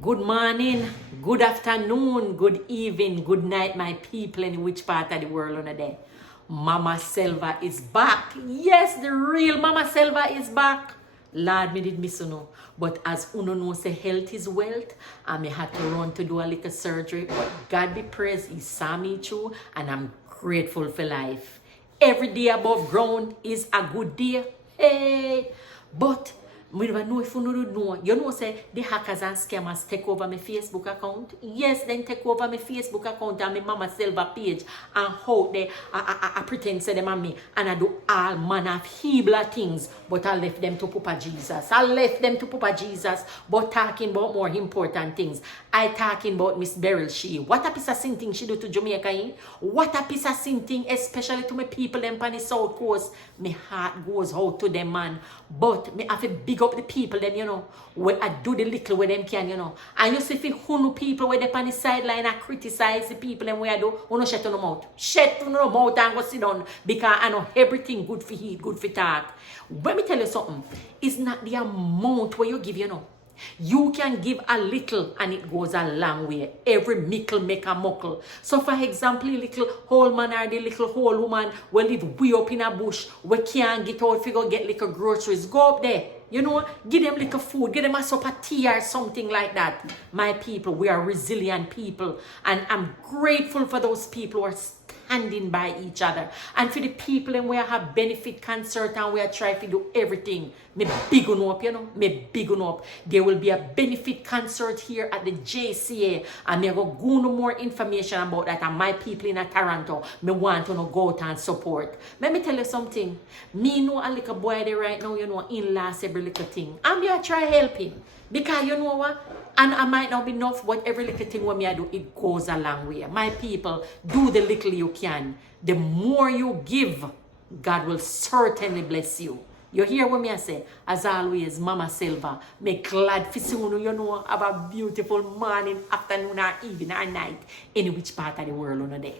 Good morning, good afternoon, good evening, good night, my people in which part of the world on a day. Mama Selva is back. Yes, the real Mama Selva is back. Lord, me did miss you. But as uno know say health is wealth, and me had to run to do a little surgery. But God be praised, He saw me through, and I'm grateful for life. Every day above ground is a good day. Hey, but I never know if you know. You know, say the hackers and scammers take over my Facebook account. Yes, then take over my Facebook account and my Mama Selva page. And how they I pretend say them and me. And I do all manner of evil things. But I left them to Papa Jesus. I left them to Papa Jesus. But talking about more important things. I talking about Miss Beryl she. What a piece of sin thing she do to Jamaica. Eh? What a piece of sin thing, especially to my people them on the South Coast. My heart goes out to them, man. But me have a big up the people them, you know, where I do the little where them can, you know. And you see if you people where they on the sideline and criticize the people them where I do, you know, shut on them out. Shut on them out and go sit down because I know everything good for eat, good for talk. Let me tell you something. It's not the amount where you give, you know. You can give a little and it goes a long way. Every mickle make a muckle. So for example, the little old man or the little old woman will live way up in a bush. We can't get out if you go get little groceries. Go up there. You know, give them little food, give them a cup of tea or something like that. My people, we are resilient people. And I'm grateful for those people who are standing by each other. And for the people and we have benefit concert and we are trying to do everything. Me big on up, you know. Me big on up. There will be a benefit concert here at the JCA. And me go no more information about that. And my people in Toronto, me want to go out and support. Let me tell you something. Me know a little boy there right now, you know, in last every little thing. I'm here to try help him. Because you know what? And I might not be enough, but every little thing when I do, it goes a long way. My people, do the little you can. The more you give, God will certainly bless you. You hear what me I say? As always, Mama Selva, make glad for soon, you know, have a beautiful morning, afternoon, or evening, or night, in which part of the world on a day.